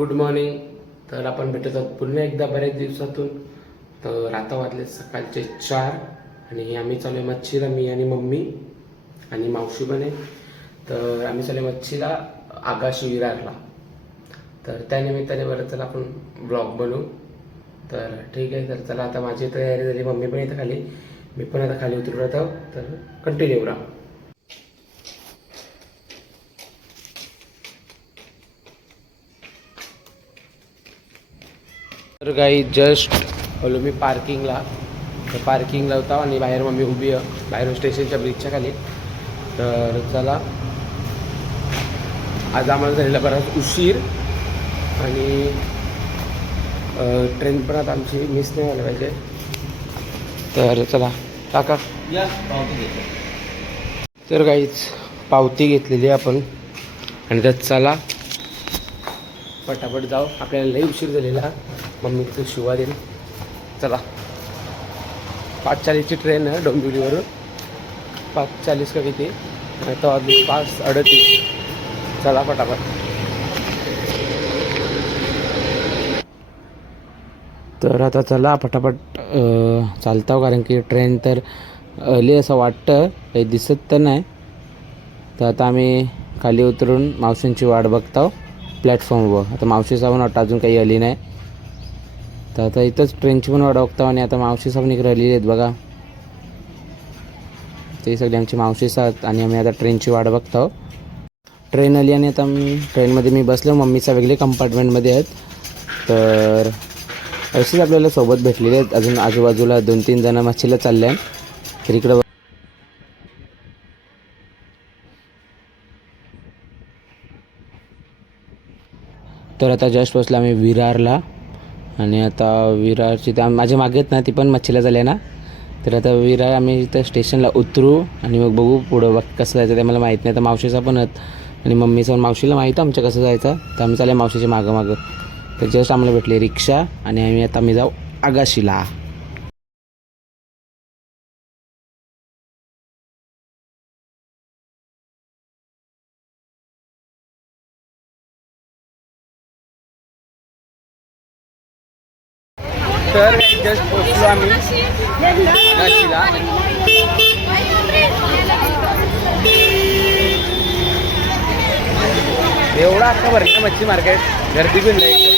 Good morning. तर आपण भेटत आहोत पुन्हा एकदा बऱ्याच दिवसातून. तर आता वाजले सकाळचे चार आणि आम्ही चालू आहे मच्छीला मी आणि मम्मी आणि मावशी पण आहे. तर आम्ही चालू आहे मच्छीला आकाश विरारला. तर त्यानिमित्ताने बरं चला आपण ब्लॉग बनवू. तर ठीक आहे तर चला आता माझी तयारी झाली मम्मी पण इथं खाली. मी पण आता खाली उतरत आहोत तर कंटिन्यू राहा. तर काही जस्ट आलो मी पार्किंगला तर पार्किंगला होता आणि बाहेर मम्मी उभी आहे. बाहेर स्टेशनच्या ब्रिजच्या खाली. तर चला. आज आम्हाला झालेला बराच उशीर. आणि ट्रेन पण आता आमची मिस नाही व्हायला पाहिजे. तर चला. टाका तर काहीच पावती घेतलेली आहे आपण. आणि त्यात चला. पटापट जाऊ आपल्याला लई उशीर झालेला. मम्मीचं शिवा देईल चला. पाच चाळीसची ट्रेन आहे डोंबिवलीवरून. पाच चाळीस का किती? तर अजून पाच अडतीस. चला पटापट. तर आता चला पटापट चालता कारण की ट्रेन तर आली असं वाटतं. काही दिसत तर नाही. तर आता आम्ही खाली उतरून मावशींची वाट बघताव. प्लॅटफॉर्मवर आता मावशी साबण वाटतं अजून काही आली नाही. तर आता इथंच ट्रेनची पण वाट आणि आता मावशी साबण इकडे आलेली आहेत बघा. ते सगळे आमची मावशी आहेत आणि आम्ही आता ट्रेनची वाट बघतो. ट्रेन आली आणि आता मी ट्रेनमध्ये मी बसलो. मम्मीचा वेगळे कंपार्टमेंटमध्ये आहेत. तर अशीच आपल्याला सोबत भेटलेले आहेत. अजून आजूबाजूला दोन तीन जणं मच्छीला चालले आहेत. तर इकडं तर आता जस्ट बसलो आम्ही विरारला. आणि आता विरारची त्या माझ्या मागेत ना ती पण मच्छीला झाली आहे ना. तर आता विरार आम्ही इथं स्टेशनला उतरू आणि मग बघू पुढं बघ कसं जायचं ते. मला माहीत नाही तर मावशीचा पण आहेत. आणि मम्मीचा पण मावशीला माहीत आहे आमच्या कसं जायचं. तर आम्ही चालेल मावशीच्या मागं मागं. तर जस्ट आम्हाला भेटली रिक्षा आणि आम्ही आता आम्ही जाऊ आगाशीला. तर जस्ट पोचलो आम्ही. आगाशीला एवढा अख्खा भरलं मच्छी मार्केट गर्दी पण नाही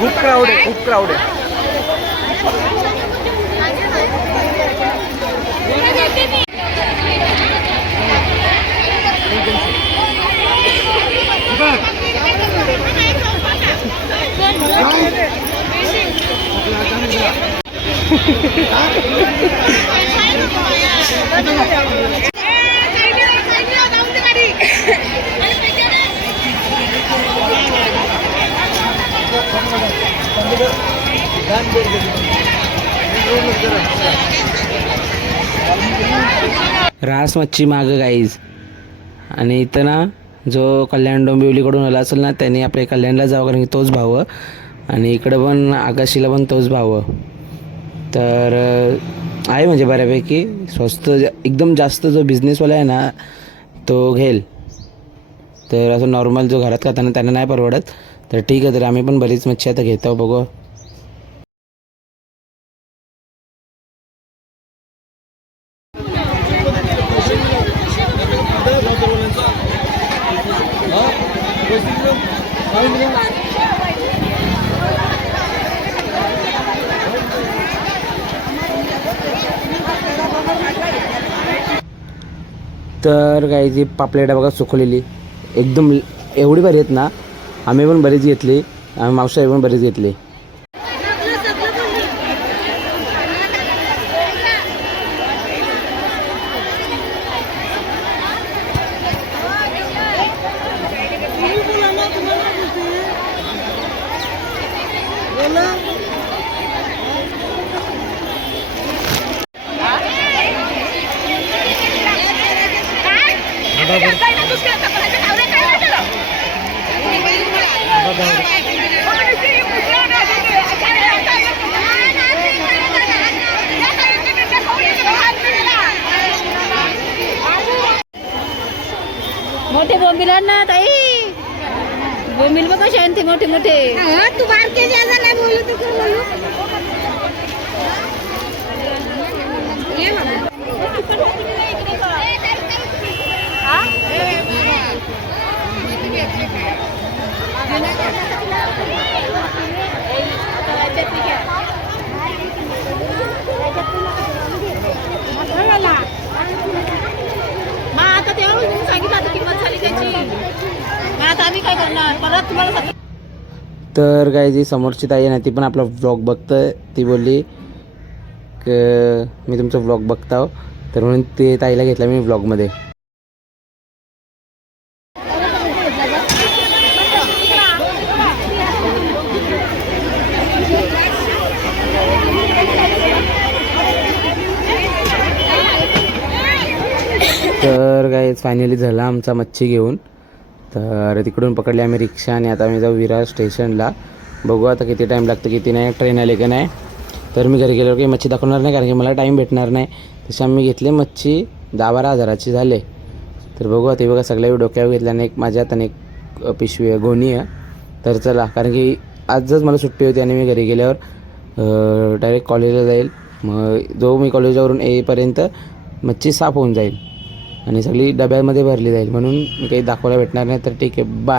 खूप क्राऊड आहे खूप क्राऊड आहे रास मच्छी मागं गाईज आणि इथं ना जो कल्याण डोंबिवलीकडून आला असेल ना त्याने आपल्या कल्याणला जावं कारण की तोच भाव आणि इकडं पण आकाशीला पण तोच भाव तर आहे म्हणजे बऱ्यापैकी. स्वस्त एकदम जास्त जो बिझनेसवाला आहे ना तो घेईल. तर असं नॉर्मल जो घरात खाताना त्यांना नाही परवडत. तर ठीक आहे तर आम्ही पण बरीच मच्छी आता घेतो बघू. तर काही जी पापलेट बघा सुकलेली एकदम एवढी बरी आहेत ना आम्ही पण बरीच घेतली आम्ही मावशा पण बरीच घेतली. बोंबील आण ना ताई. बोंबील बघ कसे आणते मोठे मोठे. तू बारके ज्यादा नाही बोलू तू कोण बोलू ये बाबा मग आता तेव्हा तुम्ही सांगितलं आता किंमत झाली त्याची मग आता आम्ही काय करणार? परत तुम्हाला तर काय जी समोरची ताई आहे ना ती पण आपला व्लॉग बघतं ती बोलली क मी तुमचा व्लॉग बघताव हो. तर म्हणून ते ताईला घेतला मी व्लॉगमध्ये तर काय फायनली झाला आमचा मच्छी घेऊन. तर तिकडून पकडली आम्ही रिक्षा आणि आता आम्ही जाऊ विरार स्टेशनला. बघू आता किती टाईम लागतं किती नाही ट्रेन आली की नाही. तर मी घरी गेल्यावर काही मच्छी दाखवणार नाही कारण की मला टाईम भेटणार नाही. तशा आम्ही घेतली मच्छी दहा बारा हजाराची झाले. तर बघू आता हे बघा सगळ्या डोक्यावर घेतल्याने एक माझ्या आणि एक पिशवी आहे गोणी आहे. तर चला कारण की आजच मला सुट्टी होती आणि मी घरी गेल्यावर डायरेक्ट कॉलेजला जाईल. मग जो मी कॉलेजवरून येईपर्यंत मच्छी साफ होऊन जाईल. आणि सगळी डब्यामध्ये भरली जाईल. म्हणून काही दाखवायला भेटणार नाही तर ठीक आहे. बाय